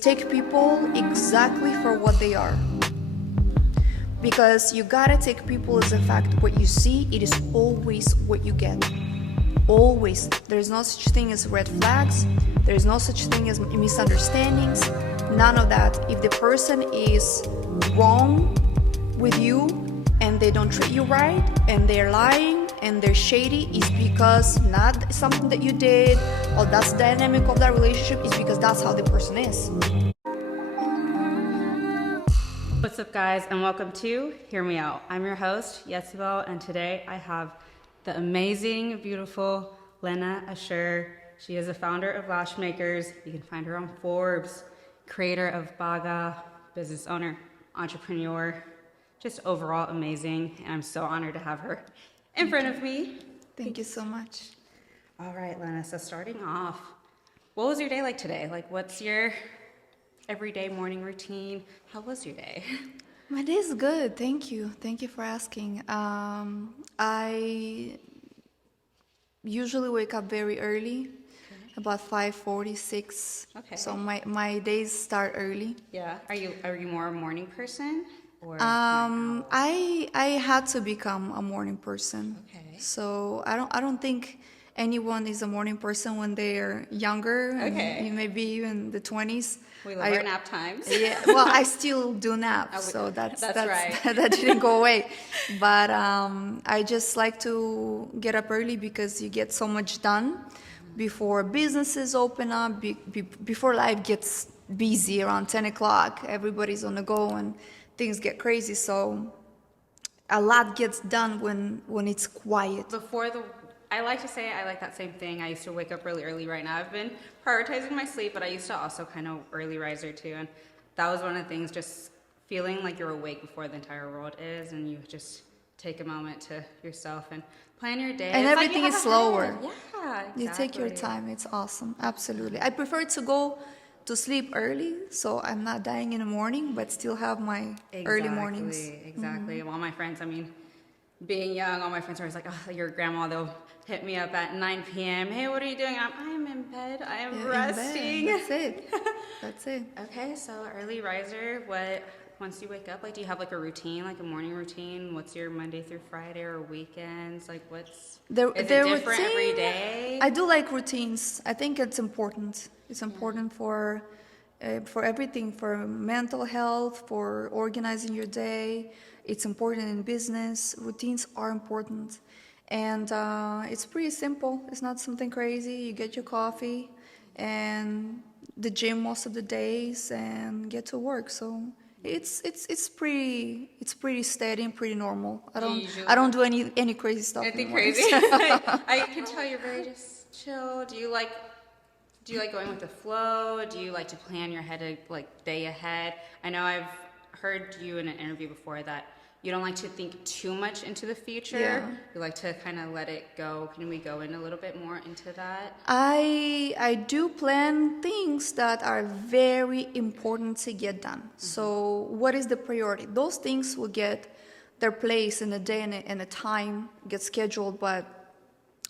Take people exactly for what they are. Because you gotta take people as a fact. What you see, it is always what you get. Always. There's no such thing as red flags. There's no such thing as misunderstandings. None of that. If the person is wrong with you and they don't treat you right and they're lying and they're shady, is because not something that you did or that's the dynamic of that relationship, is because that's how the person is. What's up, guys, and welcome to Hear Me Out. I'm your host, Yesibel, and today I have the amazing, beautiful Lena Asher. She is a founder of Lash Makers. You can find her on Forbes, creator of Baga, business owner, entrepreneur, just overall amazing, and I'm so honored to have her in front of me. Thank you so much. All right, Lena, so starting off, what was your day like today? Like, what's your everyday morning routine? How was your day? My day is good. Thank you. Thank you for asking. I usually wake up very early, about 5:46. Okay. So my days start early. Yeah. Are you more a morning person or I had to become a morning person. Okay. So I don't think anyone is a morning person when they're younger. Okay. And maybe even the 20s. We love our nap times. Yeah, well, I still do naps, so that's right. that didn't go away. But I just like to get up early because you get so much done before businesses open up, before life gets busy around 10 o'clock. Everybody's on the go and things get crazy, so a lot gets done when it's quiet. I like to say I like that same thing. I used to wake up really early. Right now I've been prioritizing my sleep, but I used to also kind of early riser too. And that was one of the things, just feeling like you're awake before the entire world is, and you just take a moment to yourself and plan your day. And everything is slower. Yeah, exactly. You take your time. It's awesome. Absolutely. I prefer to go to sleep early, so I'm not dying in the morning, but still have my early mornings. Exactly. Mm-hmm. All my friends, being young, all my friends are always like, oh, your grandma, they'll hit me up at 9 p.m. Hey, what are you doing? I'm in bed. I am resting. That's it. That's it. Okay, so early riser, once you wake up, like, do you have like a routine, like a morning routine? What's your Monday through Friday or weekends? Like, is it different every day? I do like routines. I think it's important. It's important for everything, for mental health, for organizing your day. It's important in business. Routines are important. And it's pretty simple. It's not something crazy. You get your coffee and the gym most of the days and get to work. So it's pretty steady and pretty normal. I don't do any crazy stuff. Anything crazy? I can tell you're very just chill. Do you like going with the flow? Do you like to plan your day ahead? I know I've heard you in an interview before that you don't like to think too much into the future. Yeah. You like to kind of let it go. Can we go in a little bit more into that? I do plan things that are very important to get done. Mm-hmm. So what is the priority? Those things will get their place in a day and a time, get scheduled, but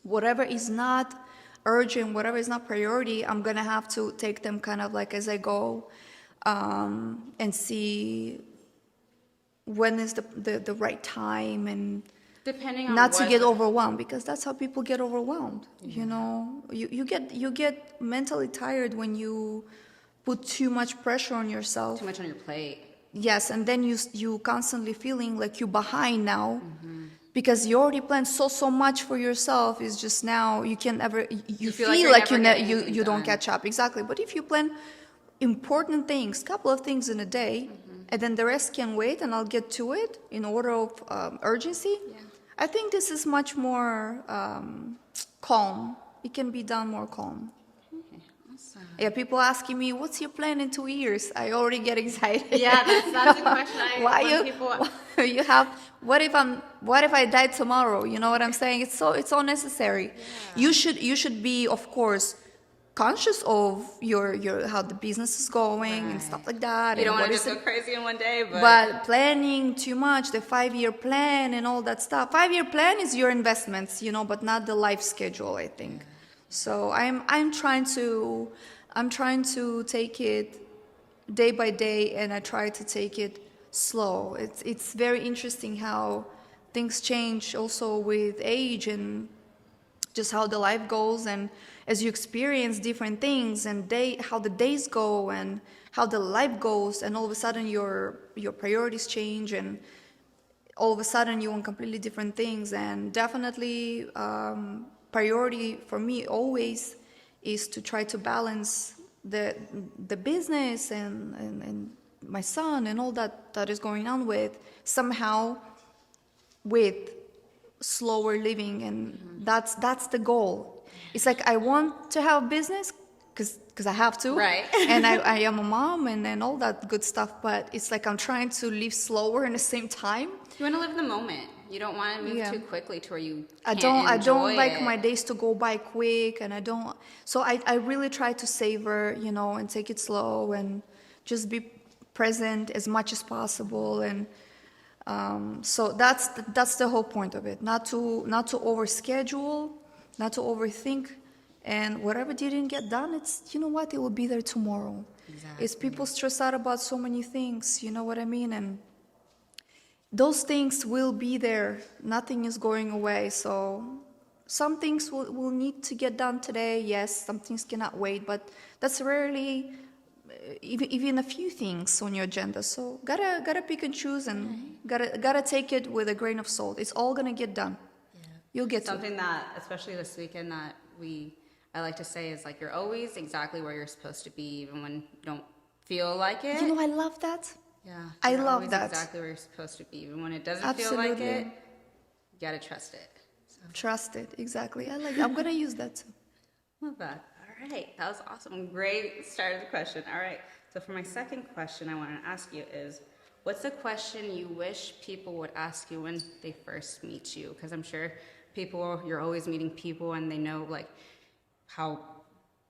whatever is not urgent, whatever is not priority, I'm gonna have to take them kind of like as I go, and see when is the right time, and depending on not to get overwhelmed, because that's how people get overwhelmed. Yeah. You know, you get mentally tired when you put too much pressure on yourself, too much on your plate. Yes, and then you constantly feeling like you're behind now. Mm-hmm. Because you already planned so much for yourself. Is just now you can never you feel like you don't catch up. Exactly. But if you plan important things, couple of things in a day, mm-hmm. and then the rest can wait, and I'll get to it in order of urgency. Yeah. I think this is much more calm. It can be done more calm. Okay, awesome. Yeah, people asking me, "What's your plan in 2 years?" I already get excited. Yeah, that's a question. You have? What if I die tomorrow? You know what I'm saying? It's so necessary. Yeah. You should be, of course, conscious of your how the business is going, right, and stuff like that. You don't want to just go crazy in one day, but planning too much, the 5-year plan and all that stuff. 5-year plan is your investments, but not the life schedule, I think. So I'm trying to take it day by day, and I try to take it slow. It's very interesting how things change also with age, and just how the life goes, and as you experience different things, and how the days go, and how the life goes, and all of a sudden your priorities change, and all of a sudden you want completely different things. And definitely priority for me always is to try to balance the business and my son and all that is going on with somehow with slower living. And that's the goal. It's like I want to have business because I have to, Right. and I am a mom and all that good stuff, but it's like I'm trying to live slower in the same time. You want to live in the moment. You don't want to move Yeah. too quickly to where you I can't don't enjoy like it. my days to go by quick, and so I really try to savor, and take it slow, and just be present as much as possible. And so that's the whole point of it, not to overschedule, not to overthink, and whatever didn't get done, it's, what, it will be there tomorrow. Exactly. It's people stress out about so many things, you know what I mean? And those things will be there. Nothing is going away. So some things will need to get done today. Yes, some things cannot wait, but that's rarely even a few things on your agenda. So gotta pick and choose, and gotta take it with a grain of salt. It's all gonna get done. Yeah. You'll get to it. Something that, especially this weekend, that I like to say is like you're always exactly where you're supposed to be, even when you don't feel like it. I love that. Yeah, I you're love always that. exactly where you're supposed to be, even when it doesn't feel like Absolutely. it. You gotta trust it. So, Trust it. Exactly. I'm gonna use that too. love that. All right, that was awesome. Great start of the question. All right, so for my second question, I want to ask you is, what's a question you wish people would ask you when they first meet you? Because I'm sure you're always meeting people, and they know like how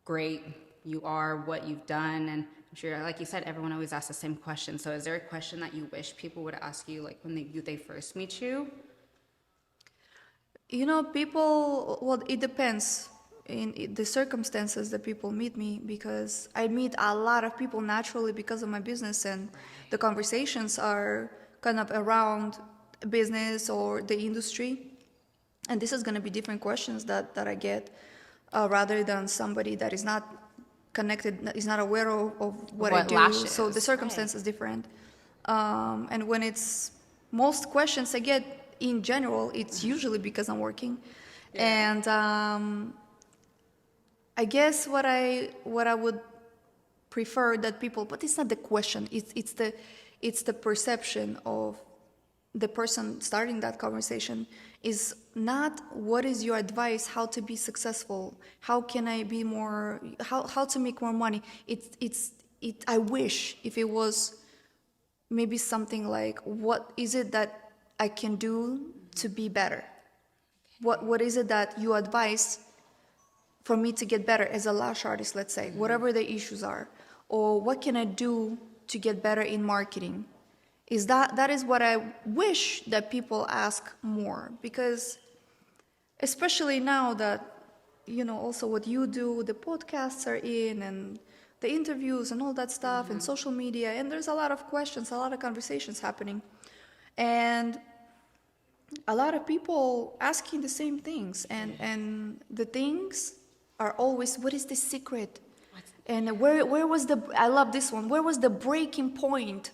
great you are, what you've done, and I'm sure, like you said, everyone always asks the same question. So is there a question that you wish people would ask you, like when they first meet you? People, well, it depends in the circumstances that people meet me, because I meet a lot of people naturally because of my business, and the conversations are kind of around business or the industry. And this is going to be different questions that I get rather than somebody that is not connected, is not aware of what I do. Lash So the is, circumstance is different. And when it's most questions I get in general, it's usually because I'm working. Yeah. And I guess what I would prefer that people, but it's not the question, it's the perception of the person starting that conversation, is not what is your advice, how to be successful, how can I be more, how to make more money. I wish if it was maybe something like, what is it that I can do to be better? What is it that you advise for me to get better as a lash artist, let's say, whatever the issues are, or what can I do to get better in marketing? That is what I wish that people ask more, because especially now that, also what you do, the podcasts are in, and the interviews and all that stuff, and social media, and there's a lot of questions, a lot of conversations happening, and a lot of people asking the same things, and the things are always, what is the secret? And where was I love this one, where was the breaking point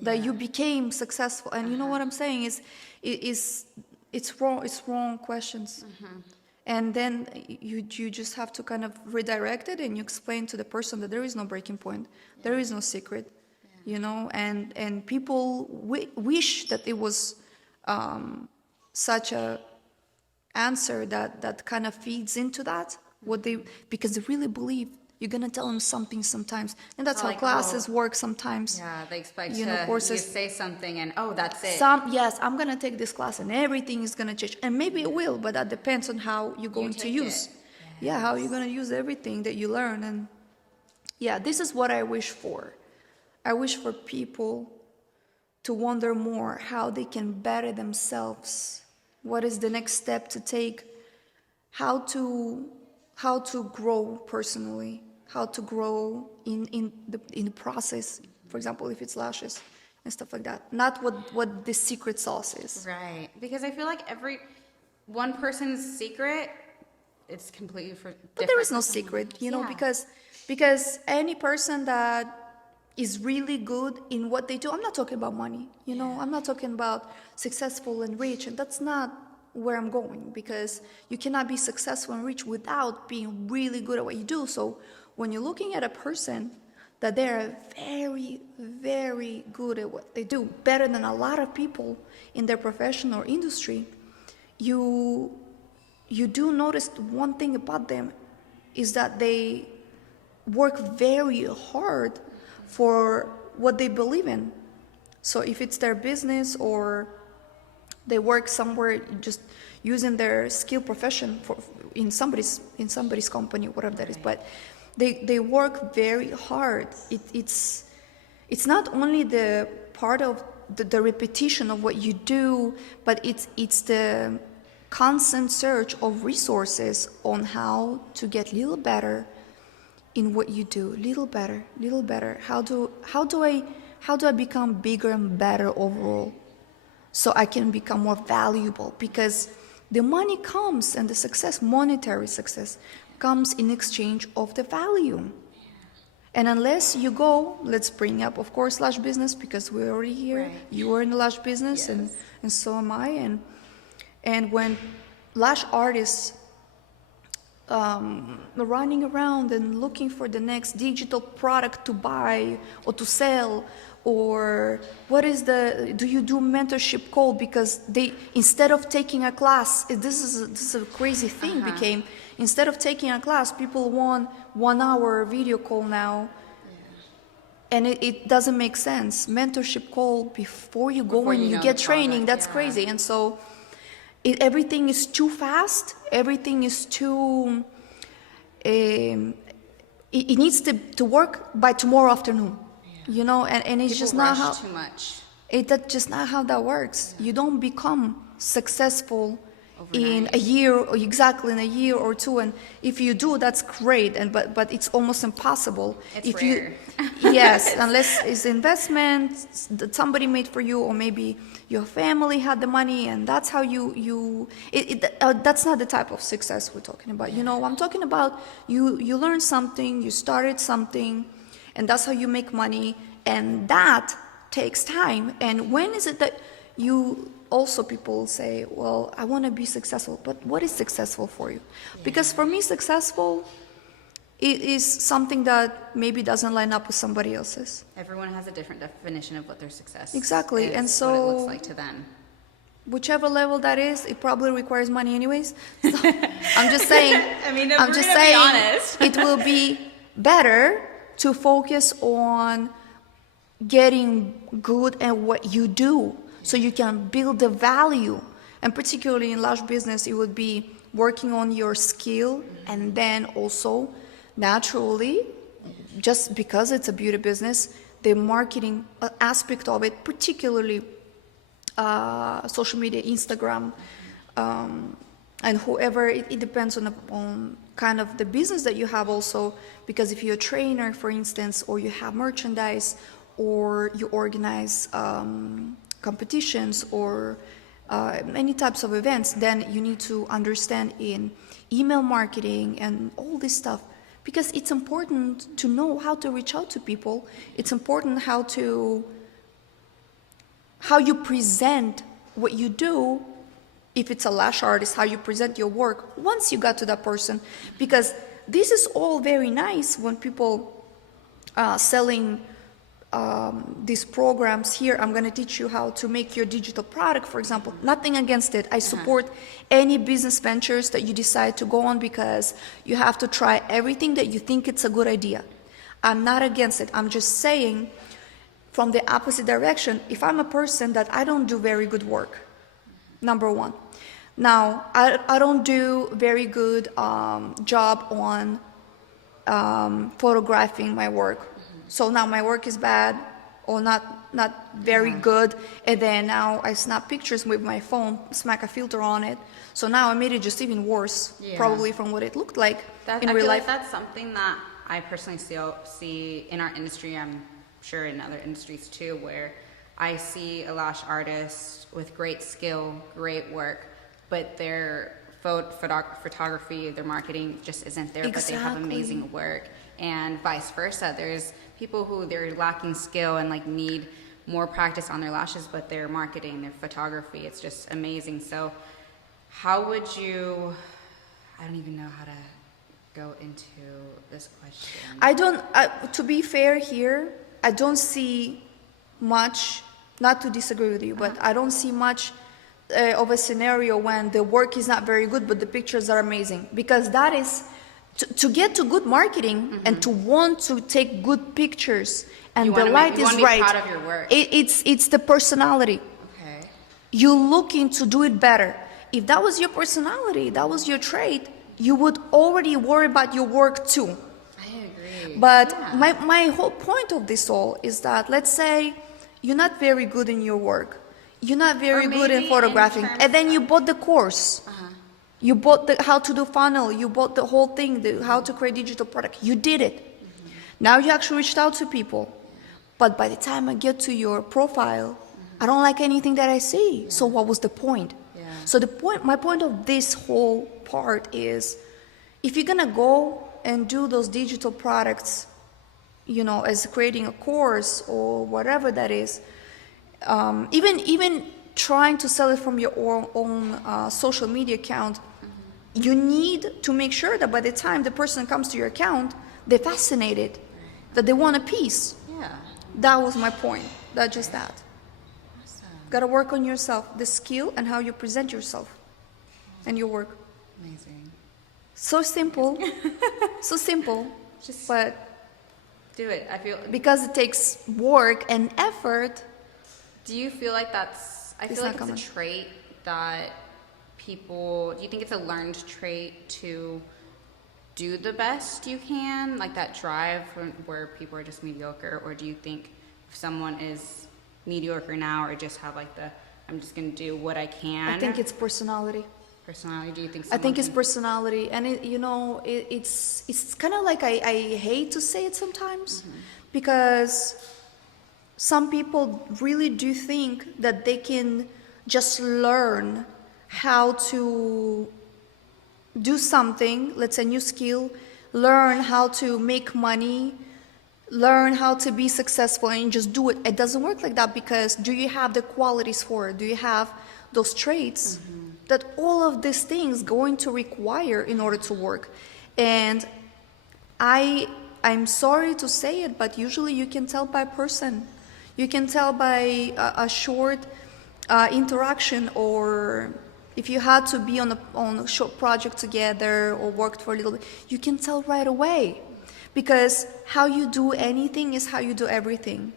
that you became successful? And you know what I'm saying is it's wrong questions. And then you just have to kind of redirect it, and you explain to the person that there is no breaking point, there is no secret, and people wish that it was such a answer that kind of feeds into that, because they really believe you're gonna tell them something sometimes, and that's how classes work sometimes. Yeah, they expect You know, you courses- say something and that's it. Yes, I'm gonna take this class and everything is gonna change, and maybe it will, but that depends on how you're going to take use. it. Yeah, how you're gonna use everything that you learn. And yeah, this is what I wish for. I wish for people to wonder more how they can better themselves. What is the next step to take? How to grow personally? how to grow in the process. For example, if it's lashes and stuff like that, not what the secret sauce is. Right. Because I feel like every one person's secret, it's completely for. But there is no secret, you know, because any person that is really good in what they do, I'm not talking about money, you know, I'm not talking about successful and rich, and that's not where I'm going, because you cannot be successful and rich without being really good at what you do. So when you're looking at a person that they're very, very good at what they do, better than a lot of people in their profession or industry, you do notice one thing about them is that they work very hard for what they believe in. So if it's their business or they work somewhere just using their skill profession in somebody's company, whatever that is, but they work very hard. It's not only the part of the repetition of what you do, but it's the constant search of resources on how to get a little better in what you do, little better. How do I become bigger and better overall, so I can become more valuable? Because the money comes, and the success, monetary success, comes in exchange of the value. And unless you go, let's bring up, of course, Lash business, because we're already here. Right. You are in the Lash business, Yes. and so am I. And when Lash artists running around and looking for the next digital product to buy or to sell, or do you do mentorship call, because they, instead of taking a class, this is a crazy thing became, instead of taking a class, people want 1 hour video call now. And it doesn't make sense. Mentorship call before you go and you get training, that's crazy. And so everything is too fast, everything is too, it needs to work by tomorrow afternoon, you know, and it's People just not rush how, too much. that's just not how that works. You don't become successful in a year, or exactly in a year or two, and if you do, that's great, but it's almost impossible. It's if rare. Yes, unless it's investment that somebody made for you, or maybe your family had the money, and that's how that's not the type of success we're talking about. You know, I'm talking about you learned something, you started something, and that's how you make money, and that takes time. And when is it that you also, people say, well, I want to be successful, but what is successful for you? Because for me, successful, it is something that maybe doesn't line up with somebody else's. Everyone has a different definition of what their success Exactly. is, And so what it looks like to them. Whichever level that is, it probably requires money anyways. So I'm just saying, I mean, if I'm we're just gonna be saying honest. it will be better to focus on getting good at what you do, so you can build the value. And particularly in Lash business, it would be working on your skill, and then also naturally, just because it's a beauty business, the marketing aspect of it, particularly social media, Instagram, and whoever, it depends on kind of the business that you have also, because if you're a trainer, for instance, or you have merchandise, or you organize competitions or many types of events, then you need to understand in email marketing and all this stuff, because it's important to know how to reach out to people. It's important how you present what you do. If it's a lash artist, how you present your work once you got to that person, because this is all very nice when people selling these programs here. I'm going to teach you how to make your digital product, for example. Nothing against it. I support any business ventures that you decide to go on, because you have to try everything that you think it's a good idea. I'm not against it. I'm just saying from the opposite direction. If I'm a person that I don't do very good work, number one. Now, I don't do very good job on photographing my work. So now my work is bad, or not very good, and then now I snap pictures with my phone, smack a filter on it. So now I made it just even worse, probably from what it looked like in real life. Like that's something that I personally see in our industry, I'm sure in other industries too, where I see a lash artist with great skill, great work, but their photography, their marketing just isn't there, but they have amazing work, and vice versa. There's people who they're lacking skill and like need more practice on their lashes, but their marketing, their photography, it's just amazing. So how would you, I don't even know how to go into this question. To be fair here, I don't see much, not to disagree with you, but I don't see much of a scenario when the work is not very good, but the pictures are amazing. Because that is, to get to good marketing and to want to take good pictures and the light is right, proud of your work. It's the personality. Okay. You're looking to do it better. If that was your personality, that was your trait, you would already worry about your work too. I agree. But my whole point of this all is that, let's say you're not very good in your work, you're not very good in photographing, and then you bought the course. You bought the how to do funnel, you bought the whole thing, how to create digital product. You did it. Now you actually reached out to people. But by the time I get to your profile, I don't like anything that I see. So what was the point? So my point of this whole part is, if you're gonna go and do those digital products, as creating a course or whatever that is, even trying to sell it from your own social media account, you need to make sure that by the time the person comes to your account, they're fascinated, that they want a piece. That was my point. That's just that. Awesome. Got to work on yourself, the skill and how you present yourself and your work. Amazing. So simple. So simple. But do it. I feel because it takes work and effort. Do you feel like it's a trait that people, do you think it's a learned trait to do the best you can, like that drive where people are just mediocre? Or do you think if someone is mediocre now, or just have like I'm just going to do what I can? I think it's personality. Personality? Do you think I think it's personality. And it's kind of like, I hate to say it sometimes, because some people really do think that they can just learn how to do something, let's say new skill, learn how to make money, learn how to be successful, and just do it. It doesn't work like that, because do you have the qualities for it? Do you have those traits that all of these things going to require in order to work? And I'm sorry to say it, but usually you can tell by person. You can tell by a short interaction, or if you had to be on a short project together or worked for a little bit, you can tell right away. Because how you do anything is how you do everything.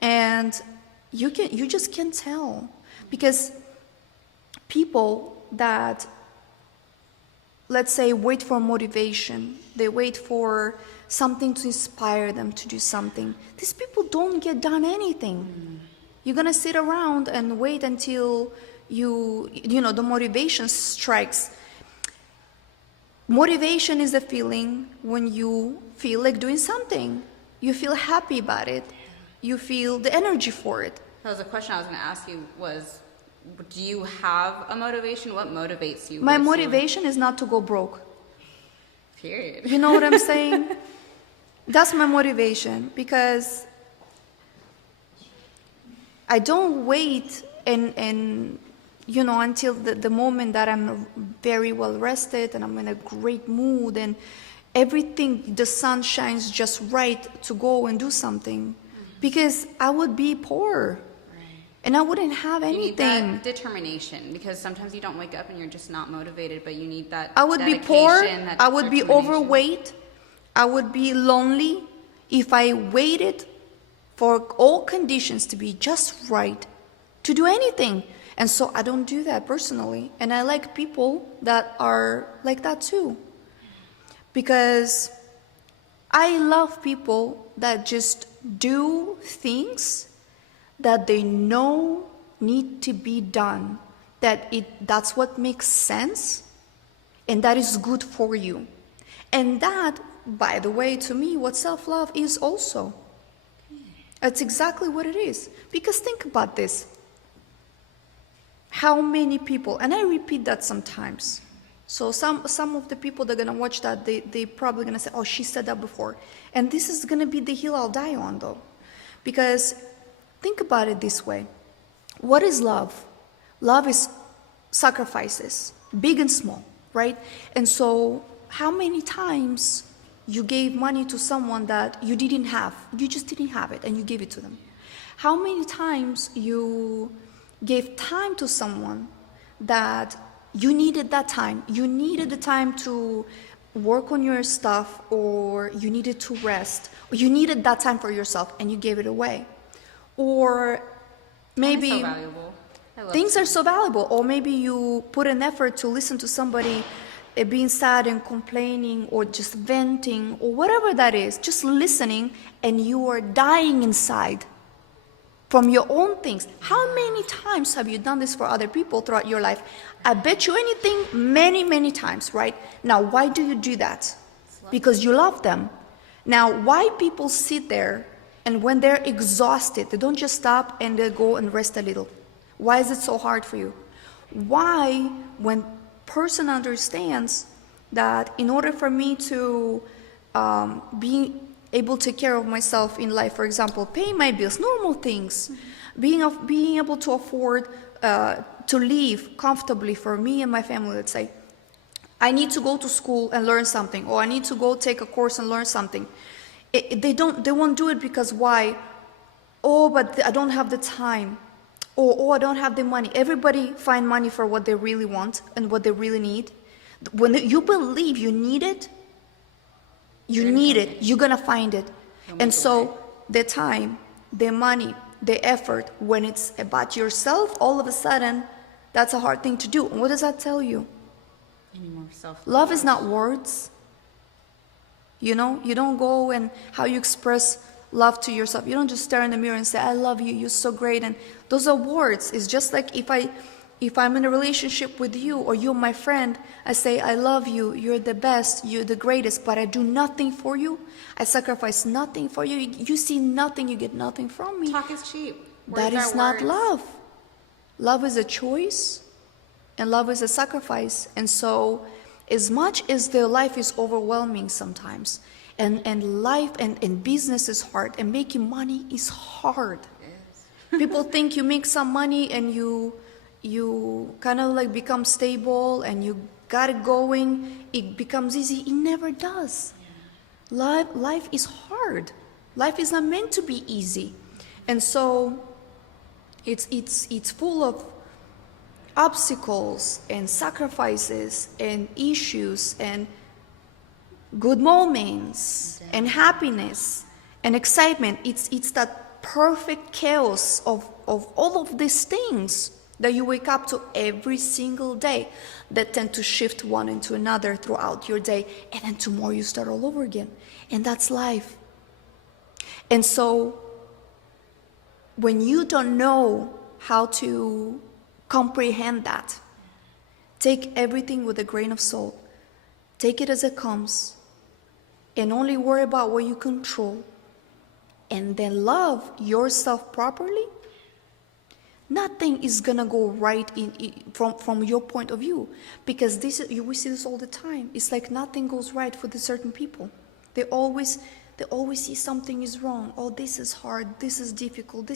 And you just can tell. Because people that, let's say, wait for motivation, they wait for something to inspire them to do something, these people don't get done anything. You're gonna sit around and wait until the motivation strikes. Motivation is a feeling when you feel like doing something. You feel happy about it. You feel the energy for it. That was a question I was going to ask you was, do you have a motivation? What motivates you? My motivation is not to go broke. Period. You know what I'm saying? That's my motivation, because I don't wait and until the moment that I'm very well rested and I'm in a great mood and everything, the sun shines just right to go and do something, because I would be poor. And I wouldn't have anything. You need that determination, because sometimes you don't wake up and you're just not motivated, but you need that I would be poor, I would be overweight, I would be lonely if I waited for all conditions to be just right to do anything. And so I don't do that personally. And I like people that are like that too. Because I love people that just do things that they know need to be done, that's what makes sense, and that is good for you. And that by the way, to me, what self-love is also. It's exactly what it is. Because think about this. How many people, and I repeat that sometimes. So some of the people that are gonna watch that, they probably gonna say, oh, she said that before. And this is gonna be the hill I'll die on though. Because think about it this way. What is love? Love is sacrifices, big and small, right? And so how many times you gave money to someone that you didn't have, you just didn't have it, and you gave it to them? How many times you gave time to someone that you needed that time, you needed the time to work on your stuff, or you needed to rest, or you needed that time for yourself and you gave it away? Or maybe so valuable. I love things are so valuable, or maybe you put an effort to listen to somebody being sad and complaining, or just venting, or whatever that is, just listening, and you are dying inside from your own things. How many times have you done this for other people throughout your life? I bet you anything, many, many times, right? Now, why do you do that? Because you love them. Now, why people sit there and when they're exhausted, they don't just stop and they go and rest a little? Why is it so hard for you? Why, when person understands that in order for me to be able to take care of myself in life, for example, paying my bills, normal things, being able to afford to live comfortably for me and my family, let's say, I need to go to school and learn something, or I need to go take a course and learn something. They won't do it because why? Oh, but I don't have the time. Or, oh, I don't have the money. Everybody find money for what they really want and what they really need. When you believe you need it, you're gonna find it. And so the time, the money, the effort, when it's about yourself, all of a sudden, that's a hard thing to do. And what does that tell you? Love is not words. You know, you don't go and how you express love to yourself. You don't just stare in the mirror and say, I love you, you're so great. And those are words. It's just like if I'm in a relationship with you, or you're my friend, I say, I love you, you're the best, you're the greatest, but I do nothing for you. I sacrifice nothing for you. You see nothing, you get nothing from me. Talk is cheap. That is not love. Love is a choice, and love is a sacrifice. And so as much as their life is overwhelming sometimes, and life and business is hard, and making money is hard. People think you make some money and you kind of like become stable and you got it going, it becomes easy. It never does. Life is hard. Life is not meant to be easy. And so it's full of obstacles and sacrifices and issues and good moments and happiness and excitement. It's that perfect chaos of all of these things that you wake up to every single day that tend to shift one into another throughout your day, and then tomorrow you start all over again. And that's life. And so when you don't know how to comprehend that, take everything with a grain of salt. Take it as it comes, and only worry about what you control, and then love yourself properly. Nothing is gonna go right from your point of view, because we see this all the time. It's like nothing goes right for the certain people. They always see something is wrong. Oh, this is hard. This is difficult.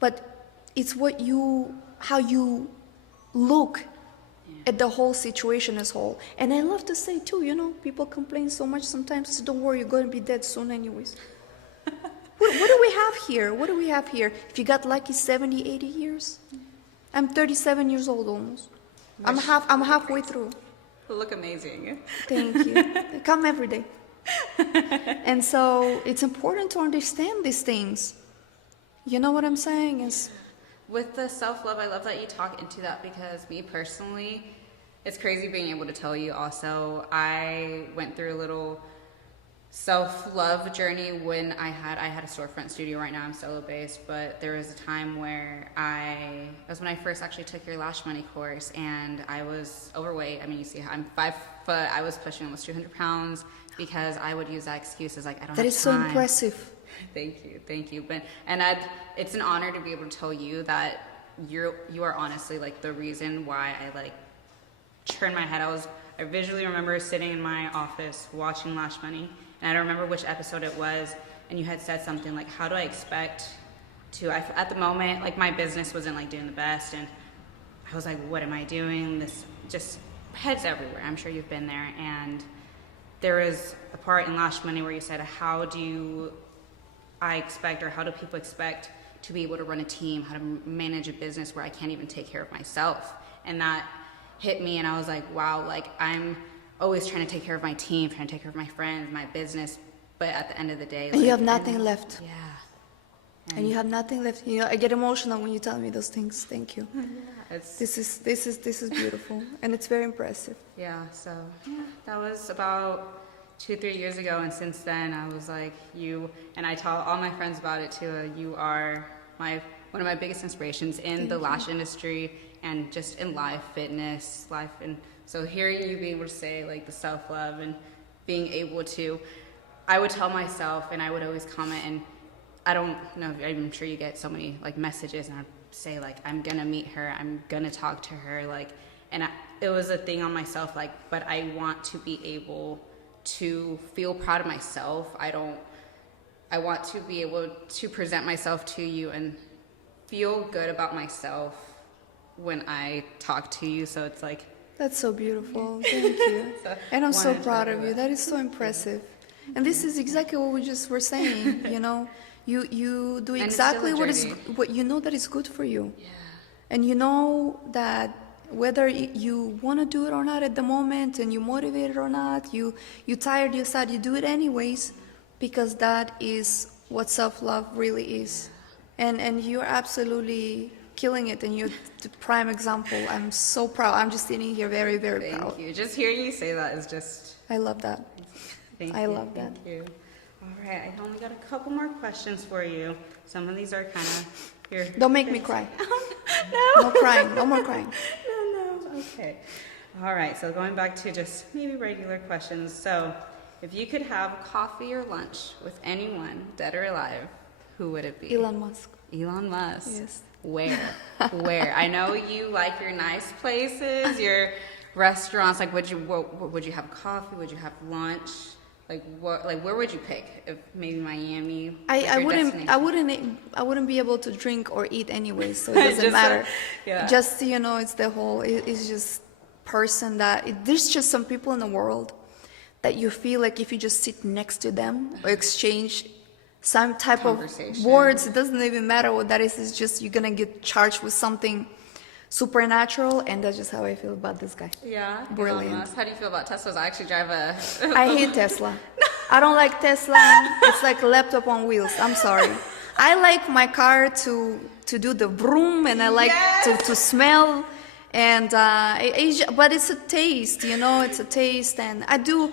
But it's how you look at the whole situation as whole. And I love to say too, people complain so much sometimes. Don't worry, you're going to be dead soon anyways. What do we have here? What do we have here? If you got lucky 70, 80 years? I'm 37 years old almost. I'm halfway through. You look amazing. Thank you. I come every day. And so it's important to understand these things. You know what I'm saying? With the self-love, I love that you talk into that, because me personally, it's crazy being able to tell you also, I went through a little self-love journey when I had a storefront studio. Right now I'm solo based, but there was a time where it was when I first actually took your Lash Money course, and I was overweight. I mean, you see, I'm 5 foot, I was pushing almost 200 pounds, because I would use that excuse as like, I don't That have is so time. impressive. Thank you. But it's an honor to be able to tell you that you are honestly like the reason why I like turned my head. I visually remember sitting in my office watching Lash Money, and I don't remember which episode it was, and you had said something like, how do I expect to, at the moment, like my business wasn't like doing the best, and I was like, what am I doing? This just heads everywhere. I'm sure you've been there. And there is a part in Lash Money where you said, how do I expect, or how do people expect to be able to run a team, how to manage a business where I can't even take care of myself? And that hit me, and I was like, wow, like I'm always trying to take care of my team, trying to take care of my friends, my business, but at the end of the day, And you have nothing left. Yeah. And you have nothing left. You know, I get emotional when you tell me those things. Thank you. Yeah, This is beautiful, and it's very impressive. yeah, so yeah, that was about 2-3 years ago, and since then I was like, you, and I tell all my friends about it too. You are one of my biggest inspirations in the lash industry and just in life, fitness, life. And so hearing you be able to say like the self-love and being able to, I would tell myself, and I would always comment, and I don't know, I'm sure you get so many like messages, and I'd say like, I'm gonna meet her, I'm gonna talk to her, like, and it was a thing on myself, like, but I want to be able to feel proud of myself. I want to be able to present myself to you and feel good about myself when I talk to you. So it's like, That's so beautiful. Thank you. So, And I'm so wanted to proud do of you. that. That is so impressive. And this is exactly what we just were saying, you know. You do And it's still a exactly journey. what you know that is good for you. yeah, And you know that whether you want to do it or not at the moment, and you're motivated or not, you tired, you're sad, you do it anyways, because that is what self-love really is. And you're absolutely killing it, and you're the prime example. I'm so proud. I'm just sitting here very, very proud. thank you. Just hearing you say that is just, I love that. thank I you. love that. Thank you. All right, I only got a couple more questions for you. Some of these are kind of here. Don't make me cry. No. No crying. No more crying. No. Okay. All right. So going back to just maybe regular questions. So, if you could have coffee or lunch with anyone, dead or alive, who would it be? Elon Musk. Elon Musk. Yes. Where? Where? I know you like your nice places, your restaurants. Like, would you have coffee? Would you have lunch? Like what? Like where would you pick? If maybe Miami. Like I your destination? wouldn't be able to drink or eat anyway, so it doesn't Just, matter. yeah. Just, you know, it's the whole, it's just person there's just some people in the world that you feel like if you just sit next to them or exchange some type of Conversation. words, it doesn't even matter what that is, it's just you're gonna get charged with something supernatural, and that's just how I feel about this guy. Yeah. Elon Brilliant. Musk. How do you feel about Teslas? I actually drive a. I hate Tesla. I don't like Tesla. It's like a laptop on wheels. I'm sorry. I like my car to do the vroom, and I like to smell, and but it's a taste, you know. It's a taste, and I do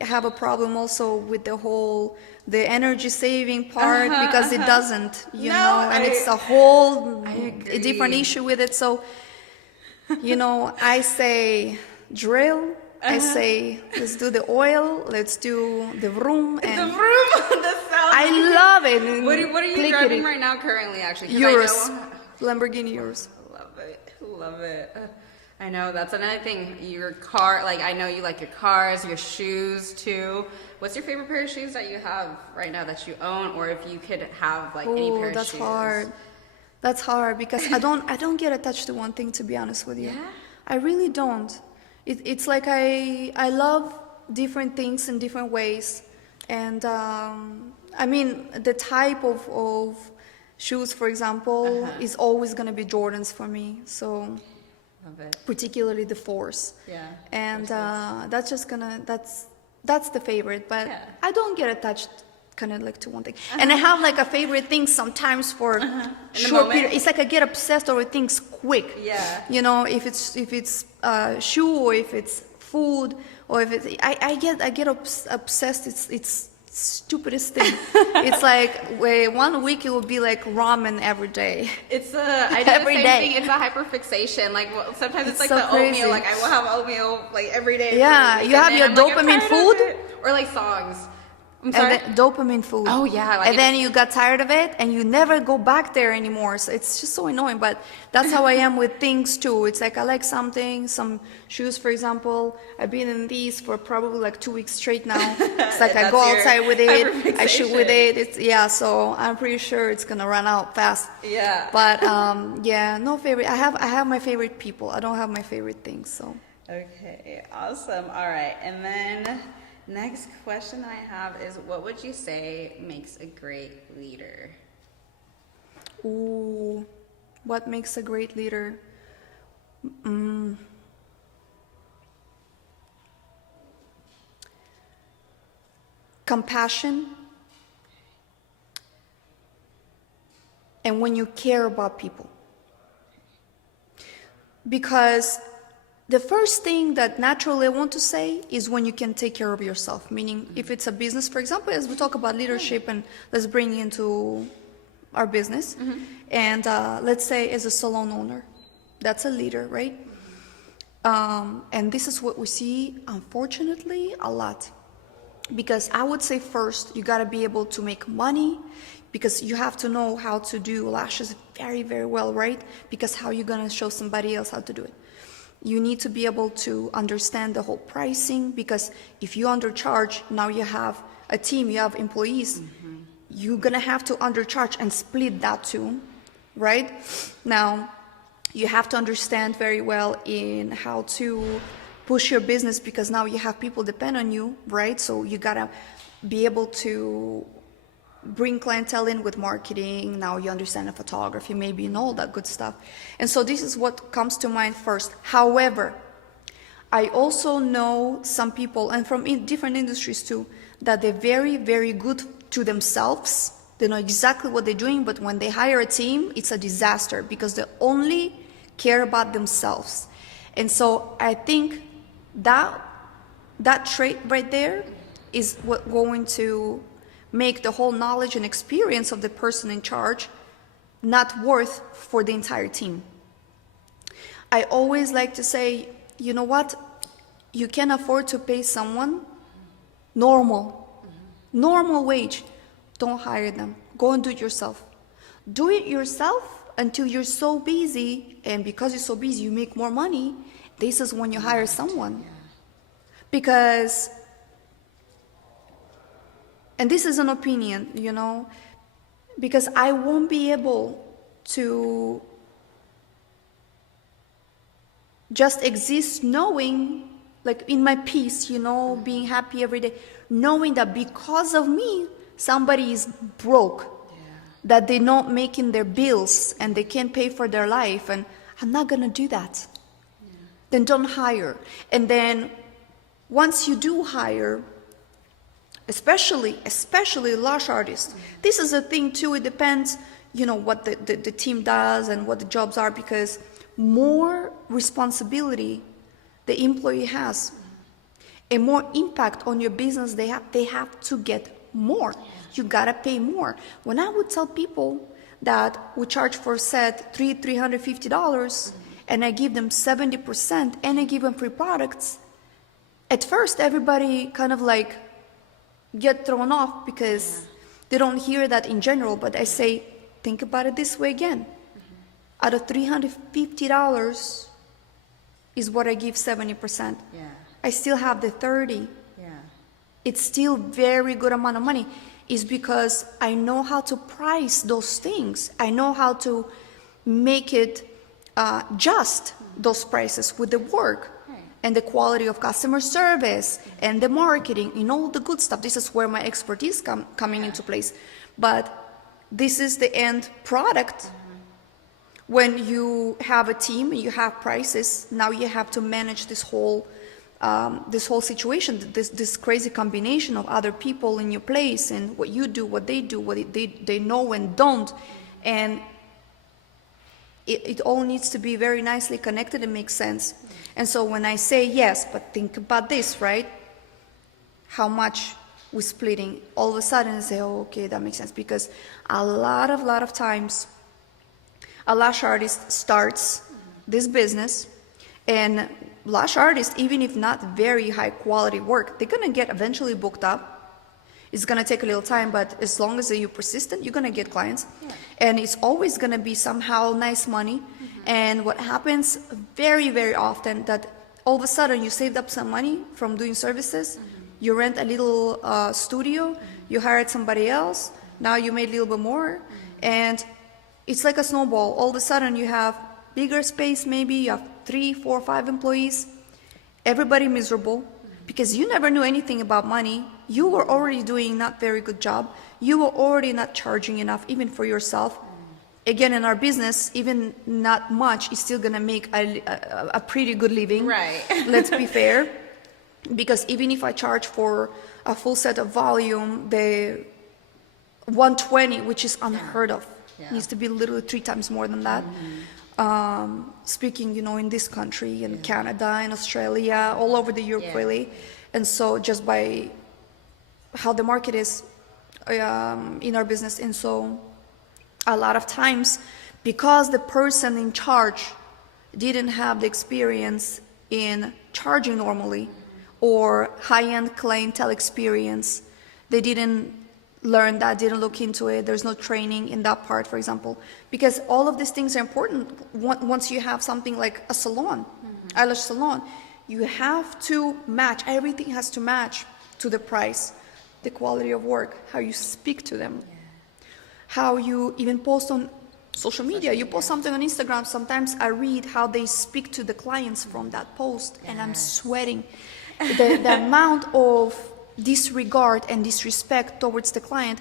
have a problem also with the energy saving part, because it doesn't, you know, and it's a whole a different issue with it. So, you know, I say drill. I say, let's do the oil, let's do the vroom, and The room. The sound. I love it. What are you Clickety. driving right now currently? Actually, 'Cause Yours, I know. Lamborghini yours. Love it. I know that's another thing. Your car, like I know you like your cars, your shoes too. What's your favorite pair of shoes that you have right now that you own, or if you could have like any pair Oh, of that's shoes? hard. That's hard because I don't get attached to one thing, to be honest with you. Yeah? I really don't. It's like I love different things in different ways, and I mean the type of shoes, for example, is always gonna be Jordans for me. So Love it. particularly the Force. Yeah. And Versus- that's just gonna that's the favorite, but Yeah. I don't get attached kind of like to one thing, and I have like a favorite thing sometimes for short moment. period. It's like I get obsessed over things quick. Yeah. You know, if it's shoe, or if it's food, or if it's I get obsessed. It's stupidest thing. It's like 1 week it will be like ramen every day. It's I do the Every same day. thing. It's a hyperfixation. Like sometimes it's like so the crazy. oatmeal. Like I will have oatmeal like every day. Yeah, for a week, you and have then your I'm like, I'm dopamine tired of food. it. Or like songs. I'm sorry. And then dopamine food. Oh, yeah, like and then you got tired of it and you never go back there anymore. So it's just so annoying. But that's how I am with things too. It's like I like something, some shoes, for example. I've been in these for probably like 2 weeks straight now. It's like I That's go your outside with it, I shoot with hyperfixation. it. Yeah, so I'm pretty sure it's gonna run out fast. Yeah. But yeah, no favorite. I have my favorite people. I don't have my favorite things. So Okay, awesome. All right, and then next question I have is, what would you say makes a great leader? ooh, what makes a great leader? Compassion, and when you care about people. Because the first thing that naturally I want to say is when you can take care of yourself. Meaning, if it's a business, for example, as we talk about leadership, and let's bring into our business, and let's say as a salon owner, that's a leader, right? And this is what we see, unfortunately, a lot. Because I would say first, you gotta be able to make money, because you have to know how to do lashes very, very well, right? Because how you gonna show somebody else how to do it? You need to be able to understand the whole pricing, because if you undercharge, now you have a team, you have employees, you're gonna have to undercharge and split that too, right? Now, you have to understand very well in how to push your business, because now you have people depend on you, right? So you gotta be able to bring clientele in with marketing. Now you understand the photography, maybe, and all that good stuff. And so this is what comes to mind first. However, I also know some people, and from different industries too, that they're very, very good to themselves. They know exactly what they're doing, but when they hire a team, it's a disaster, because they only care about themselves. And so I think that trait right there is what going to make the whole knowledge and experience of the person in charge not worth for the entire team. I always like to say, you know what? You can afford to pay someone normal wage. Don't hire them. Go and do it yourself. Do it yourself until you're so busy, and because you're so busy, you make more money. This is when you hire someone. Because, and this is an opinion, you know, because I won't be able to just exist knowing, like in my peace, you know, being happy every day, knowing that because of me, somebody is broke, that they're not making their bills and they can't pay for their life, and I'm not gonna do that. Then don't hire. And then once you do hire, especially lash artists, this is a thing too, it depends, you know, what the team does and what the jobs are, because more responsibility the employee has and more impact on your business they have to get more. You gotta pay more. When I would tell people that we charge for a set $350 and I give them 70% and I give them free products, at first everybody kind of like get thrown off, because they don't hear that in general. But I say, think about it this way again. Out of $350 is what I give 70%. I still have the 30. It's still very good amount of money. Is because I know how to price those things. I know how to make it just those prices with the work and the quality of customer service and the marketing and all the good stuff. This is where my expertise coming into place. But this is the end product. When you have a team and you have prices, now you have to manage this whole situation, this crazy combination of other people in your place, and what you do, what they do, what they know and don't, and it all needs to be very nicely connected and make sense. And so when I say yes, but think about this, right? How much with splitting, all of a sudden I say, oh, okay, that makes sense. Because a lot of times, a lash artist starts this business, and lash artists, even if not very high quality work, they're gonna get eventually booked up. It's gonna take a little time, but as long as you're persistent, you're gonna get clients. Yeah. And it's always gonna be somehow nice money. And what happens very often, that all of a sudden you saved up some money from doing services, you rent a little studio, you hired somebody else, now you made a little bit more, and it's like a snowball. All of a sudden you have bigger space, maybe you have 3, 4, 5 employees, everybody miserable, because you never knew anything about money. You were already doing not very good job. You were already not charging enough even for yourself. Again, in our business, even not much is still gonna make a pretty good living. Right. Let's be fair. Because even if I charge for a full set of volume, the 120, which is unheard of, needs to be literally 3 times more than that. Speaking, in this country, in Canada, in Australia, all over the Europe, really. And so just by how the market is in our business, and so a lot of times, because the person in charge didn't have the experience in charging normally, or high-end clientele experience, they didn't learn that, didn't look into it. There's no training in that part, for example, because all of these things are important. Once you have something like a salon, eyelash salon, you have to match, everything has to match to the price, the quality of work, how you speak to them, how you even post on social media. You post something on Instagram, sometimes I read how they speak to the clients from that post, and I'm sweating. The amount of disregard and disrespect towards the client,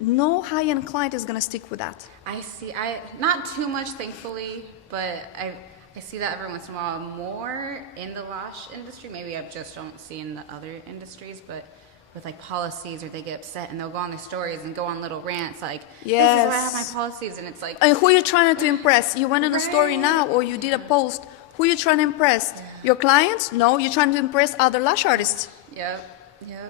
no high-end client is going to stick with that. I see. Not too much, thankfully, but I see that every once in a while more in the lash industry. Maybe I just don't see in the other industries, but with like policies, or they get upset and they'll go on their stories and go on little rants like, this is why I have my policies, and it's like... And who are you trying to impress? You went on a story now, or you did a post. Who are you trying to impress? Your clients? No, you're trying to impress other lash artists. Yep.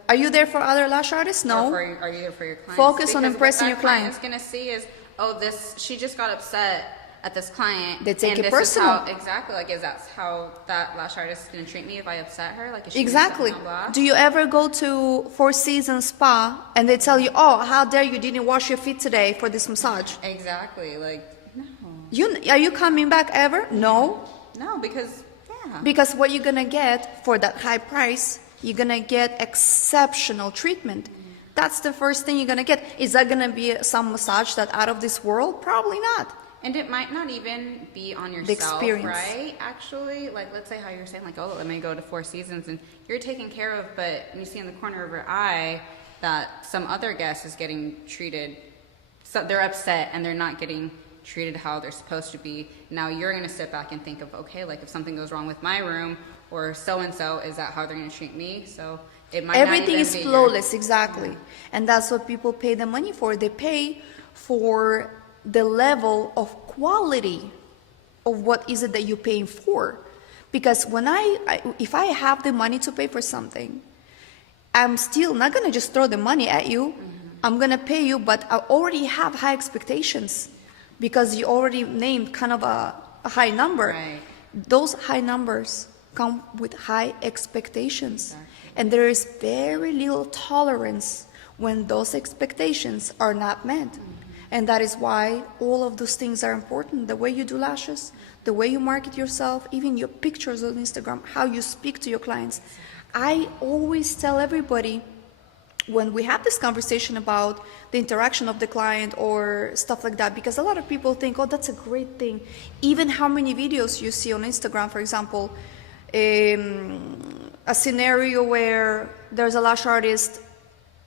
Are you there for other lash artists? No. Are you there for your clients? Focus on impressing your clients. What that client is going to see is, oh, she just got upset at this client. They take it personal. Exactly. Like, is that how that lash artist is going to treat me if I upset her? Like, is she exactly. Blah, blah? Do you ever go to Four Seasons Spa and they tell you, oh, how dare you didn't wash your feet today for this massage? Exactly. Like, no. Are you coming back ever? No. No, because, Because what you're going to get for that high price, you're going to get exceptional treatment. That's the first thing you're going to get. Is that going to be some massage that out of this world? Probably not. And it might not even be on yourself, the experience. Right? Actually, like, let's say how you're saying, like, oh, let me go to Four Seasons, and you're taken care of, but you see in the corner of your eye that some other guest is getting treated, so they're upset and they're not getting treated how they're supposed to be. Now you're going to sit back and think of, okay, like, if something goes wrong with my room or so-and-so, is that how they're going to treat me? So it might everything not is flawless, exactly. And that's what people pay the money for. They pay for the level of quality of what is it that you're paying for. Because when if I have the money to pay for something, I'm still not going to just throw the money at you. I'm going to pay you, but I already have high expectations because you already named kind of a high number. Right. Those high numbers come with high expectations. Exactly. And there is very little tolerance when those expectations are not met. And that is why all of those things are important. The way you do lashes, the way you market yourself, even your pictures on Instagram, how you speak to your clients. I always tell everybody when we have this conversation about the interaction of the client or stuff like that, because a lot of people think, oh, that's a great thing. Even how many videos you see on Instagram, for example, a scenario where there's a lash artist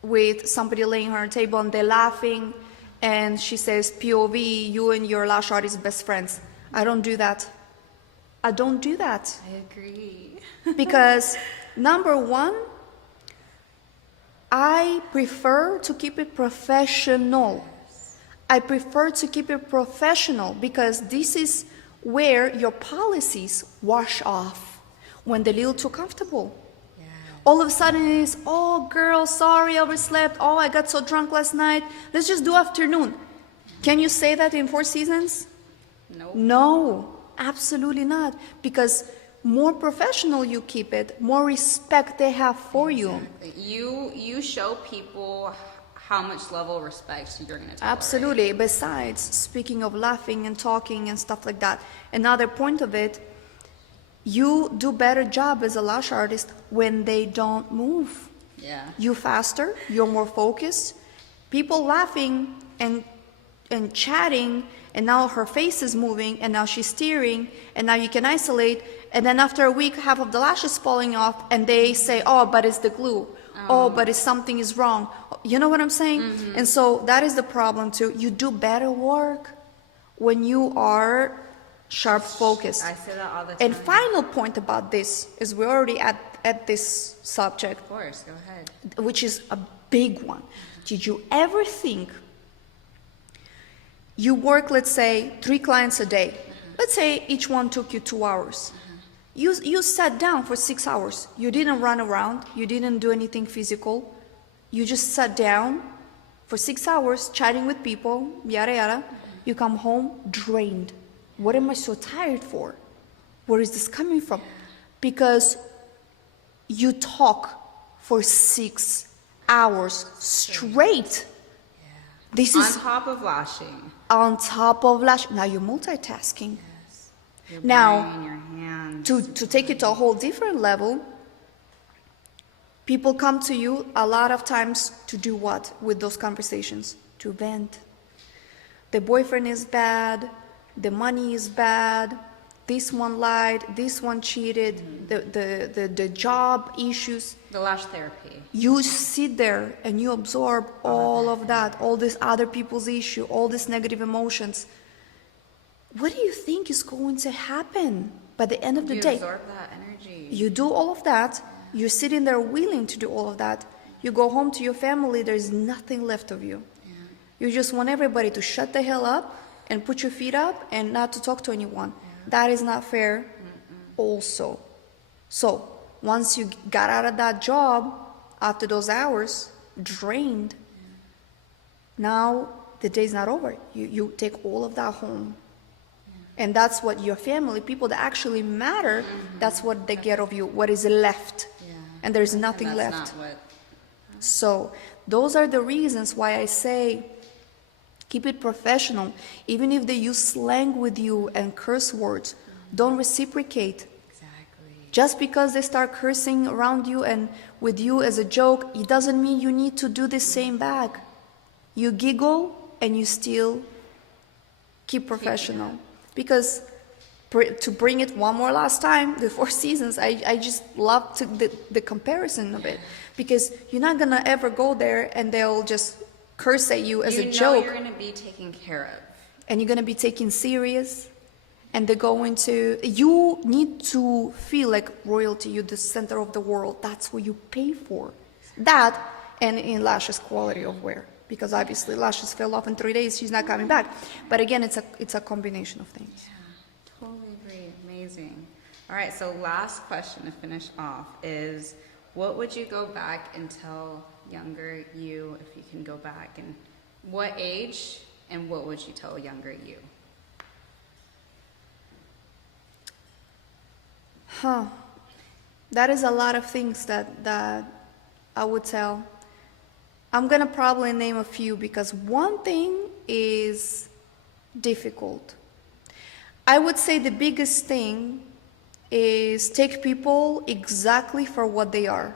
with somebody laying on her table and they're laughing, and she says, POV, you and your lash artist best friends. I don't do that. I don't do that. I agree. Because number one, I prefer to keep it professional. I prefer to keep it professional because this is where your policies wash off when they're a little too comfortable. All of a sudden it is, oh girl, sorry, I overslept. Oh, I got so drunk last night. Let's just do afternoon. Can you say that in Four Seasons? Nope. No, absolutely not. Because more professional you keep it, more respect they have for you. You show people how much level of respect you're going to tolerate. Absolutely. Besides, speaking of laughing and talking and stuff like that, another point of it, you do better job as a lash artist when they don't move. Yeah. You faster, you're more focused. People laughing and chatting, and now her face is moving, and now she's steering, and now you can isolate, and then after a week, half of the lash is falling off, and they say, oh, but it's the glue. Oh, but it's something is wrong. You know what I'm saying? Mm-hmm. And so that is the problem too. You do better work when you are sharp focused. I say that all the time. And final point about this is we're already at this subject, Of course, go ahead. which is a big one. Did you ever think you work, let's say, 3 clients a day? Let's say each one took you 2 hours. You sat down for 6 hours. You didn't run around. You didn't do anything physical. You just sat down for 6 hours chatting with people, yada yada. You come home drained. What am I so tired for? Where is this coming from? Because you talk for 6 hours straight. This On is top of lashing. on top of lash. Now you're multitasking. Yes. Your Now, brain, your hands. To take it to a whole different level, people come to you a lot of times to do what with those conversations? To vent. The boyfriend is bad, the money is bad, this one lied, this one cheated, the job issues. The lash therapy. You sit there and you absorb all of that, all these other people's issue, all these negative emotions. What do you think is going to happen by the end of the You day? absorb that energy. You do all of that. You're sitting there willing to do all of that. You go home to your family, there's nothing left of you. Yeah. You just want everybody to shut the hell up and put your feet up and not to talk to anyone. That is not fair also. So, once you got out of that job, after those hours, drained, now the day's not over. You take all of that home. And that's what your family, people that actually matter, that's what they get of you, what is left. Yeah. And there's nothing And left. that's not what... So those are the reasons why I say keep it professional. Even if they use slang with you and curse words, don't reciprocate. Exactly. Just because they start cursing around you and with you as a joke, it doesn't mean you need to do the same back. You giggle and you still keep professional. Because to bring it one more last time, the Four Seasons, I just love the comparison of it. Because you're not going to ever go there and they'll just curse at you as a joke. You're going to be taken care of. And you're going to be taken serious. And they're going to, you need to feel like royalty, you're the center of the world. That's what you pay for. That, and in Lash's quality of wear. Because obviously Lashes fell off in 3 days, she's not coming back. But again, it's a combination of things. Yeah, totally agree. Amazing. All right, so last question to finish off is, what would you go back and tell younger you, if you can go back, and what age, and what would you tell younger you? That is a lot of things that I would tell. I'm gonna probably name a few because one thing is difficult. I would say the biggest thing is take people exactly for what they are.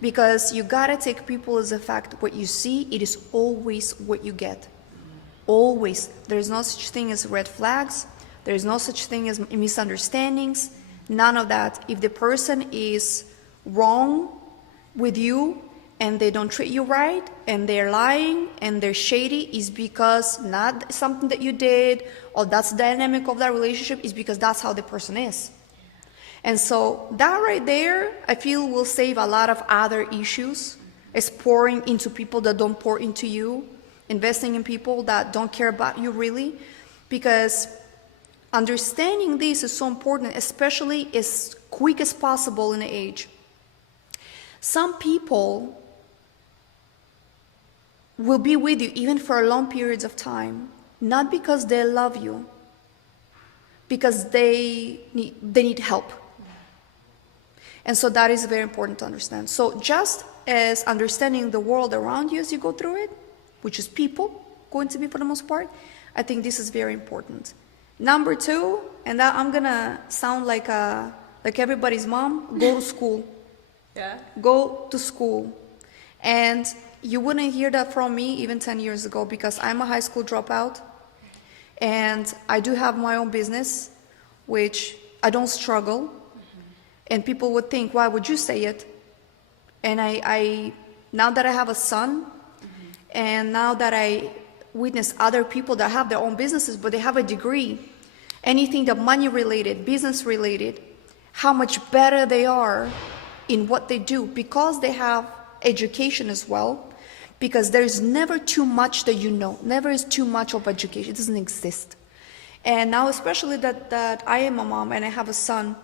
Because you gotta take people as a fact. What you see, it is always what you get. Always. There's no such thing as red flags. There's no such thing as misunderstandings. None of that. If the person is wrong with you and they don't treat you right and they're lying and they're shady, is because not something that you did or that's the dynamic of that relationship, is because that's how the person is. And so that right there, I feel will save a lot of other issues. It's pouring into people that don't pour into you, investing in people that don't care about you really, because understanding this is so important, especially as quick as possible in the age. Some people will be with you even for long periods of time, not because they love you, because they need help. And so that is very important to understand. So just as understanding the world around you as you go through it, which is people going to be for the most part, I think this is very important. Number two, and that I'm gonna sound like everybody's mom, go to school. Yeah. Go to school. And you wouldn't hear that from me even 10 years ago, because I'm a high school dropout and I do have my own business, which I don't struggle. And people would think, why would you say it? And I now that I have a son, and now that I witness other people that have their own businesses, but they have a degree, anything that money related, business related, how much better they are in what they do, because they have education as well, because there's never too much that you know, never is too much of education, it doesn't exist. And now especially that I am a mom and I have a son,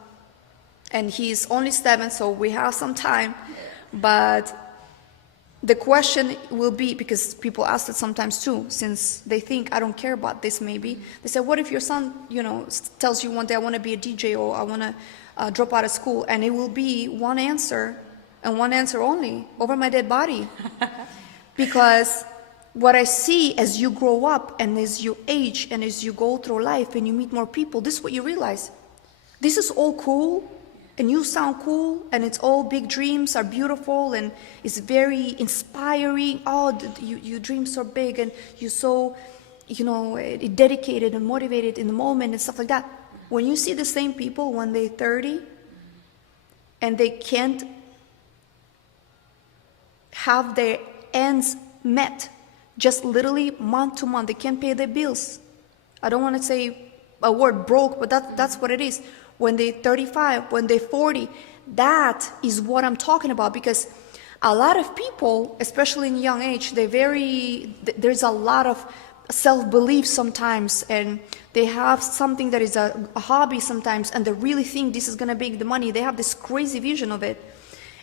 and he's only 7, so we have some time, but the question will be, because people ask it sometimes too, since they think I don't care about this maybe, they say, what if your son, tells you one day, I want to be a DJ, or I want to drop out of school, and it will be one answer, and one answer only, over my dead body. Because what I see as you grow up, and as you age, and as you go through life, and you meet more people, this is what you realize. This is all cool, and you sound cool, and it's all big dreams are beautiful, and it's very inspiring. Oh, you dream so big, and you're so, dedicated and motivated in the moment and stuff like that. When you see the same people when they're 30, and they can't have their ends met, just literally month to month, they can't pay their bills. I don't want to say a word broke, but that's what it is. When they're 35, when they're 40, that is what I'm talking about, because a lot of people, especially in young age, there's a lot of self-belief sometimes, and they have something that is a hobby sometimes, and they really think this is going to make the money. They have this crazy vision of it.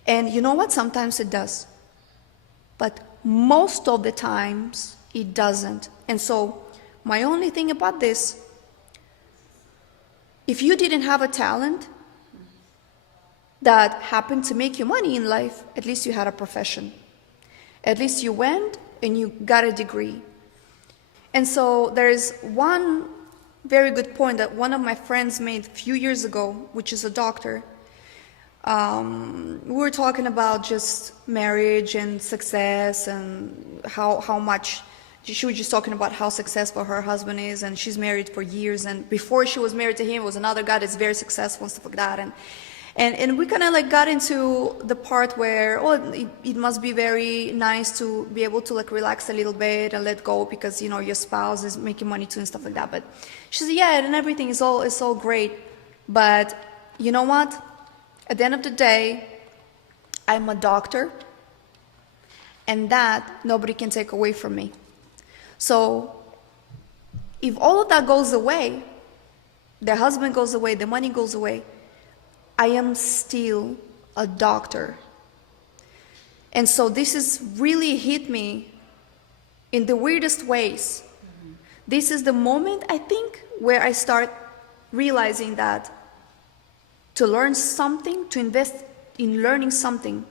And you know what? Sometimes it does. But most of the times it doesn't. And so my only thing about this, if you didn't have a talent that happened to make you money in life, at least you had a profession. At least you went and you got a degree. And so there's one very good point that one of my friends made a few years ago, which is a doctor. We were talking about just marriage and success, and how much she was just talking about how successful her husband is, and she's married for years, and before she was married to him was another guy that's very successful and stuff like that, and we kind of like got into the part where it must be very nice to be able to like relax a little bit and let go, because your spouse is making money too and stuff like that. But she said, yeah, and everything is all great, but you know what, at the end of the day, I'm a doctor, and that nobody can take away from me. So if all of that goes away, the husband goes away, the money goes away, I am still a doctor. And so this has really hit me in the weirdest ways. Mm-hmm. This is the moment, I think, where I start realizing that to learn something, to invest in learning something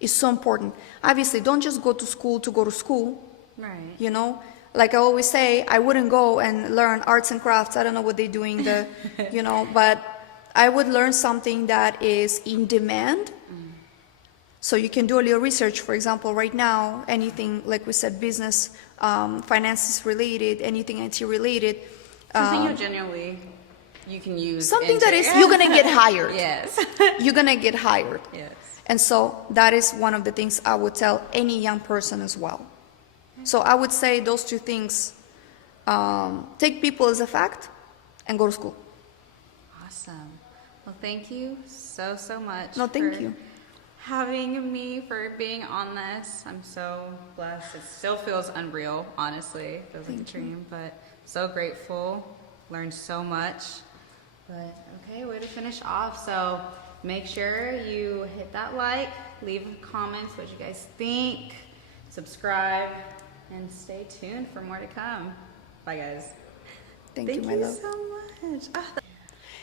is so important. Obviously, don't just go to school to go to school. Right. Like I always say, I wouldn't go and learn arts and crafts. I don't know what they're doing, but I would learn something that is in demand. Mm. So you can do a little research. For example, right now, anything, like we said, business, finances related, anything IT related. Something you can use. Something that is, you're going to get hired. Yes. You're going to get hired. Yes. And so that is one of the things I would tell any young person as well. So I would say those two things, take people as a fact and go to school. Awesome. Well, thank you so much. No, thank you. Having me, for being on this. I'm so blessed. It still feels unreal, honestly. It feels like a dream, but so grateful. Learned so much. But okay, way to finish off. So make sure you hit that like, leave comments what you guys think, subscribe, and stay tuned for more to come. Bye, guys. Thank you, my love. so much.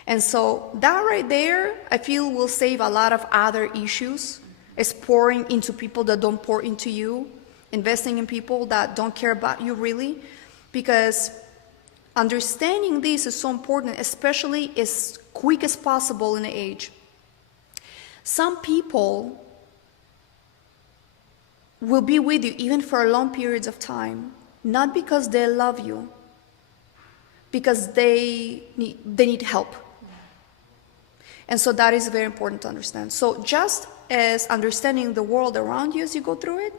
And so that right there, I feel will save a lot of other issues. It's pouring into people that don't pour into you, investing in people that don't care about you really, because understanding this is so important, especially as quick as possible in the age. Some people will be with you even for long periods of time, not because they love you, because they need help. And so that is very important to understand. So just as understanding the world around you as you go through it,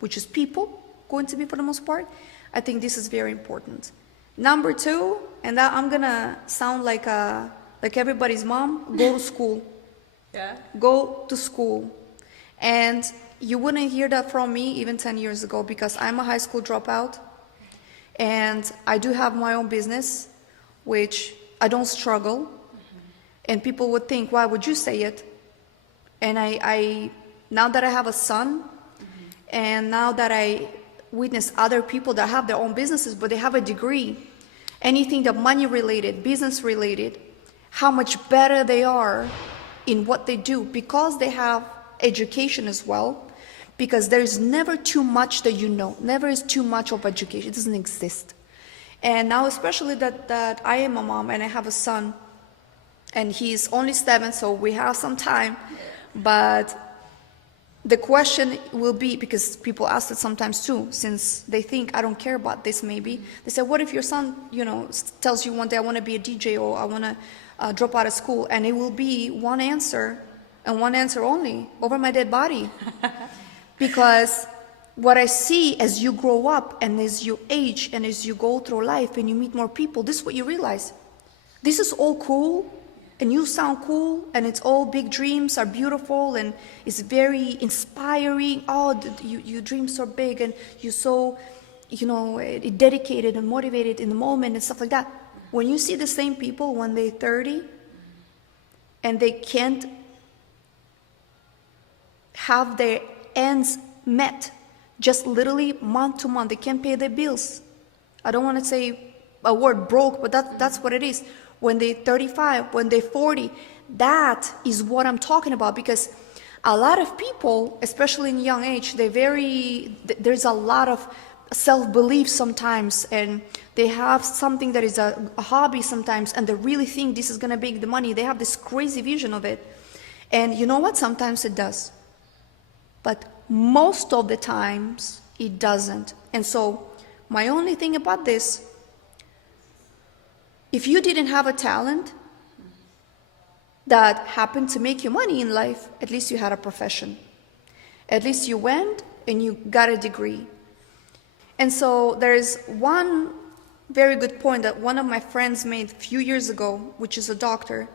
which is people going to be for the most part, I think this is very important. Number two, and that I'm gonna sound like everybody's mom, go to school. Yeah. Go to school. And you wouldn't hear that from me even 10 years ago, because I'm a high school dropout and I do have my own business, which I don't struggle. And people would think, why would you say it? And I now that I have a son, and now that I witness other people that have their own businesses, but they have a degree, anything that money related, business related, how much better they are in what they do, because they have education as well, because there's never too much that you know, never is too much of education, it doesn't exist. And now especially that I am a mom and I have a son, and he's only 7, so we have some time, but the question will be, because people ask it sometimes too, since they think I don't care about this maybe, they say, what if your son, tells you one day, I want to be a DJ, or I want to drop out of school, and it will be one answer, and one answer only, over my dead body. Because what I see as you grow up, and as you age, and as you go through life, and you meet more people, this is what you realize. This is all cool, and you sound cool, and it's all big dreams are beautiful, and it's very inspiring. Oh, you dream so big, and you're so, dedicated and motivated in the moment and stuff like that. When you see the same people when they're 30, and they can't have their ends met, just literally month to month, they can't pay their bills. I don't want to say a word broke, but that's what it is. When they're 35, when they're 40, that is what I'm talking about, because a lot of people, especially in young age, there's a lot of self-belief sometimes, and they have something that is a hobby sometimes, and they really think this is going to make the money. They have this crazy vision of it. And you know what? Sometimes it does. But most of the times it doesn't. And so my only thing about this, if you didn't have a talent that happened to make you money in life, at least you had a profession. At least you went and you got a degree. And so there's one very good point that one of my friends made a few years ago, which is a doctor.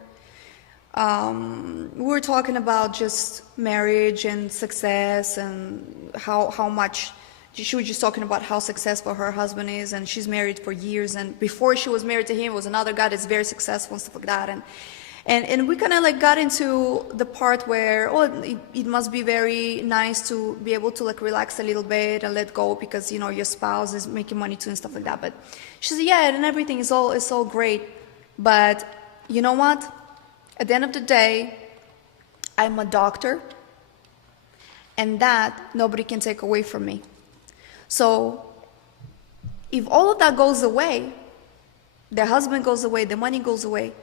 We were talking about just marriage and success, and how much. She was just talking about how successful her husband is, and she's married for years, and before she was married to him was another guy that's very successful and stuff like that, and we kind of got into the part where it must be very nice to be able to relax a little bit and let go, because your spouse is making money too and stuff like that. But she said, yeah, and everything is all great, but you know what? At the end of the day, I'm a doctor, and that nobody can take away from me. So if all of that goes away, the husband goes away, the money goes away,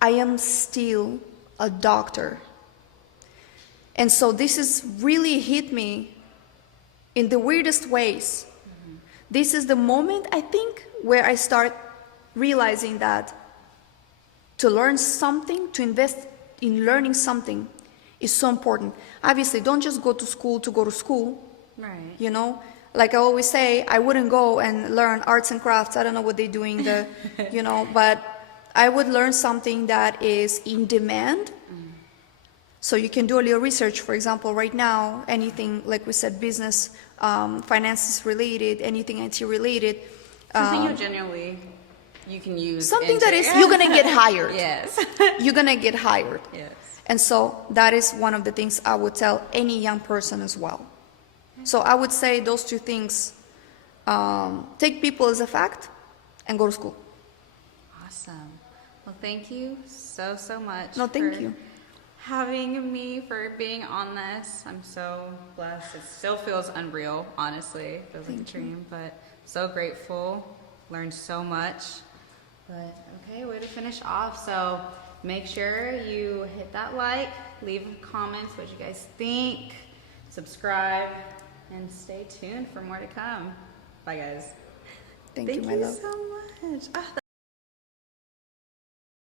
I am still a doctor. And so this has really hit me in the weirdest ways. Mm-hmm. This is the moment, I think, where I start realizing that to learn something, to invest in learning something is so important. Obviously, don't just go to school to go to school. Right. Like I always say, I wouldn't go and learn arts and crafts. I don't know what they're doing, but I would learn something that is in demand. Mm. So you can do a little research. For example, right now, anything, like we said, business, finances related, anything IT related. Something you genuinely you can use something that is, you're gonna get hired. Yes. You're gonna get hired. Yes. And so that is one of the things I would tell any young person as well. So I would say those two things, take people as a fact and go to school. Awesome. Well, thank you so much. No, thank for you. having me, for being on this. I'm so blessed. It still feels unreal, honestly. It feels like a dream, but so grateful. Learned so much. But okay, way to finish off. So make sure you hit that like, leave comments what you guys think, subscribe, and stay tuned for more to come. Bye, guys. Thank you, my love. so much. Ah,